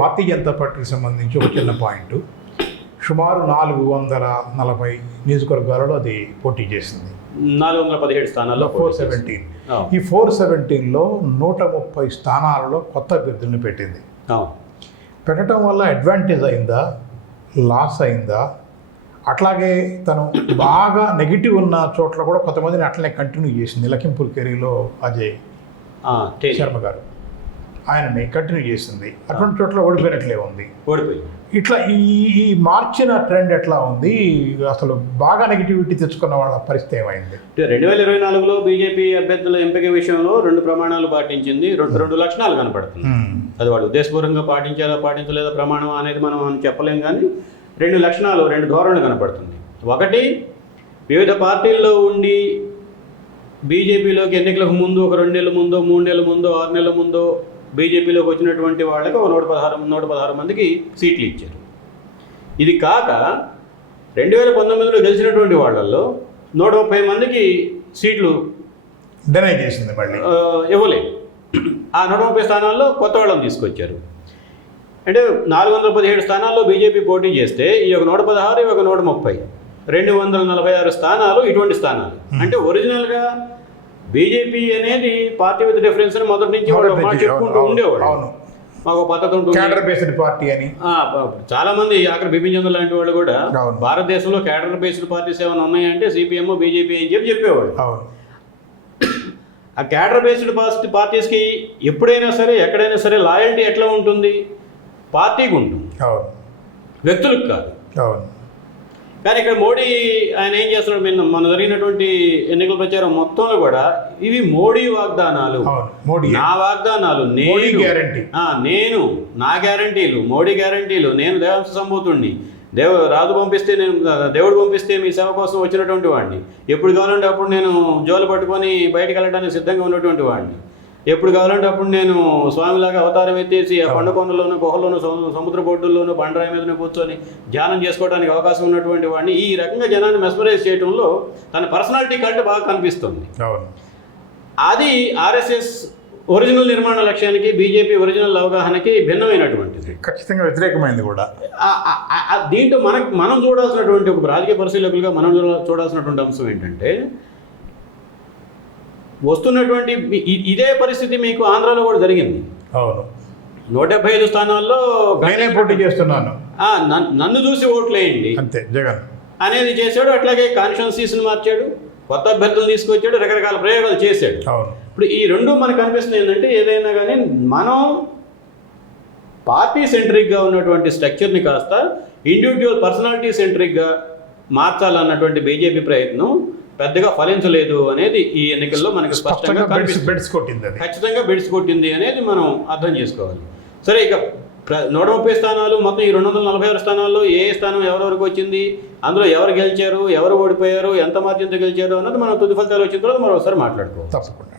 భారతీయ జనతా పార్టీకి సంబంధించి ఒక చిన్న పాయింట్ సుమారు నాలుగు వందల నలభై నియోజకవర్గాలలో అది పోటీ చేసింది నాలుగు వందల పదిహేడు స్థానాల్లో ఫోర్. సెవెంటీన్. ఈ ఫోర్ సెవెంటీన్లో నూట ముప్పై స్థానాలలో కొత్త అభ్యర్థులను పెట్టింది. పెట్టడం వల్ల అడ్వాంటేజ్ అయిందా లాస్ అయిందా అట్లాగే తను బాగా నెగిటివ్ ఉన్న చోట్ల కూడా కొంతమందిని అట్లనే కంటిన్యూ చేసింది లఖింపూర్ కెరీలో అజయ్. శర్మ గారు ఆయనని కంటిన్యూ చేసింది. అటువంటి చోట్ల ఓడిపోయినట్లే ఉంది ఓడిపోయింది. ఇట్లా ఈ ఈ మార్చిన ట్రెండ్ ఎట్లా ఉంది? అసలు బాగా నెగిటివిటీ తెచ్చుకున్న వాళ్ళ పరిస్థితి ఏమైంది? రెండు వేల ఇరవై నాలుగులో బీజేపీ అభ్యర్థుల ఎంపిక విషయంలో రెండు ప్రమాణాలు పాటించింది. రెండు రెండు లక్షణాలు కనపడుతుంది. అది వాళ్ళు ఉద్దేశపూర్వకంగా పాటించాలా పాటించలేదా ప్రమాణం అనేది మనం చెప్పలేం కానీ రెండు లక్షణాలు రెండు ధోరణులు కనపడుతుంది ఒకటి వివిధ పార్టీల్లో ఉండి బీజేపీలోకి ఎన్నికలకు ముందు ఒక రెండు నెలల ముందో మూడు నెలల ముందో ఆరు నెలల ముందో బీజేపీలోకి వచ్చినటువంటి వాళ్ళకి ఒక నూట పదహారు నూట పదహారు మందికి సీట్లు ఇచ్చారు. ఇది కాక రెండు వేల పంతొమ్మిదిలో గెలిచినటువంటి వాళ్ళల్లో నూట ముప్పై మందికి సీట్లు డినై చేసింది మళ్ళీ. ఇవ్వలేదు. ఆ నూట ముప్పై స్థానాల్లో కొత్త వాళ్ళని తీసుకొచ్చారు. అంటే నాలుగు వందల పదిహేడు స్థానాల్లో బీజేపీ పోటీ చేస్తే ఈ ఒక నూట పదహారు ఈ ఒక నూట ముప్పై రెండు వందల నలభై ఆరు స్థానాలు ఇటువంటి స్థానాలు. అంటే ఒరిజినల్గా బీజేపీ అనేది పార్టీ విత్ డిఫరెన్స్ అని మొదటి నుంచి చెప్పుకుంటూ ఉండేవాడు మాకు పద్ధతి ఉంటుంది. బేస్డ్ పార్టీ అని. చాలా మంది అక్కడ బిపిన్ చంద్ర లాంటి వాళ్ళు కూడా. భారతదేశంలో క్యాడర్ బేస్డ్ పార్టీస్ ఏమైనా ఉన్నాయంటే సిపిఎం బీజేపీ అని చెప్పి చెప్పేవాడు ఆ క్యాడర్ బేస్డ్ పార్టీ పార్టీస్కి ఎప్పుడైనా సరే ఎక్కడైనా సరే లాయల్టీ ఎట్లా ఉంటుంది? పార్టీకి ఉంటుంది. అవును. వ్యక్తులకు కాదు. అవును. కానీ ఇక్కడ మోడీ ఆయన ఏం చేస్తున్నాడు? నిన్న మన జరిగినటువంటి ఎన్నికల ప్రచారం మొత్తంలో కూడా ఇవి మోడీ వాగ్దానాలు. నా వాగ్దానాలు నేను. గ్యారంటీ. ఆ, నేను. నా గ్యారంటీలు మోడీ గ్యారంటీలు. నేను దేవాంశ సంభూతుణ్ణి దేవ రాజు పంపిస్తే నేను దేవుడు పంపిస్తే మీ సేవ కోసం వచ్చినటువంటి వాడిని. ఎప్పుడు కావాలంటే అప్పుడు నేను జోలు పట్టుకొని బయటకు వెళ్ళడానికి సిద్ధంగా ఉన్నటువంటి వాడిని. ఎప్పుడు కావాలంటే అప్పుడు నేను స్వామిలాగా అవతారం ఎత్తేసి ఆ కొండ కొండలోను గుహలోను సము- సముద్ర బొడ్డుల్లోను బండరాయి మీద కూర్చొని ధ్యానం చేసుకోవడానికి అవకాశం ఉన్నటువంటి వాడిని ఈ రకంగా జనాన్ని మెస్మరైజ్ చేయడంలో తన పర్సనాలిటీ కంటే బాగా కనిపిస్తుంది. అది ఆర్ఎస్ఎస్ ఒరిజినల్ నిర్మాణ లక్ష్యానికి బీజేపీ ఒరిజినల్ అవగాహనకి భిన్నమైనటువంటిది. ఖచ్చితంగా వ్యతిరేకమైంది కూడా. దీంట్లో మనం మనం చూడాల్సినటువంటి ఒక రాజకీయ పరిశీలకులుగా మనం చూడ- చూడాల్సినటువంటి అంశం ఏంటంటే వస్తున్నటువంటి ఇదే పరిస్థితి మీకు ఆంధ్రాలో కూడా జరిగింది. అవును. నూట డెబ్బై ఐదు స్థానాల్లో నేనే పోటీ చేస్తున్నాను. నన్ను చూసి ఓట్లేయండి. అంతే జగన్. అనేది చేశాడు అట్లాగే కాన్స్టిట్యున్సీస్ని మార్చాడు కొత్త అభ్యర్థులు తీసుకొచ్చాడు రకరకాల ప్రయోగాలు చేశాడు. ఇప్పుడు ఈ రెండు మనకు కనిపిస్తుంది ఏంటంటే ఏదైనా కానీ మనం పార్టీ సెంట్రిక్గా ఉన్నటువంటి స్ట్రక్చర్ని కాస్త ఇండివిజువల్ పర్సనాలిటీ సెంట్రిక్గా మార్చాలన్నటువంటి బీజేపీ ప్రయత్నం పెద్దగా ఫలించలేదు అనేది ఈ ఎన్నికల్లో మనకు స్పష్టంగా బెడ్స్ కొట్టింది ఖచ్చితంగా బెడిసి కొట్టింది అనేది మనం అర్థం చేసుకోవాలి. సరే ఇక నూట ముప్పై స్థానాలు మొత్తం ఈ రెండు వందల నలభై ఆరు స్థానాల్లో ఏ స్థానం ఎవరెవరికి వచ్చింది అందులో ఎవరు గెలిచారు ఎవరు ఓడిపోయారు ఎంత మార్జిన్తో గెలిచారు అన్నది మనం తుది ఫలితాలు వచ్చిన తర్వాత మనం ఒకసారి మాట్లాడుకోవాలి తప్పకుండా.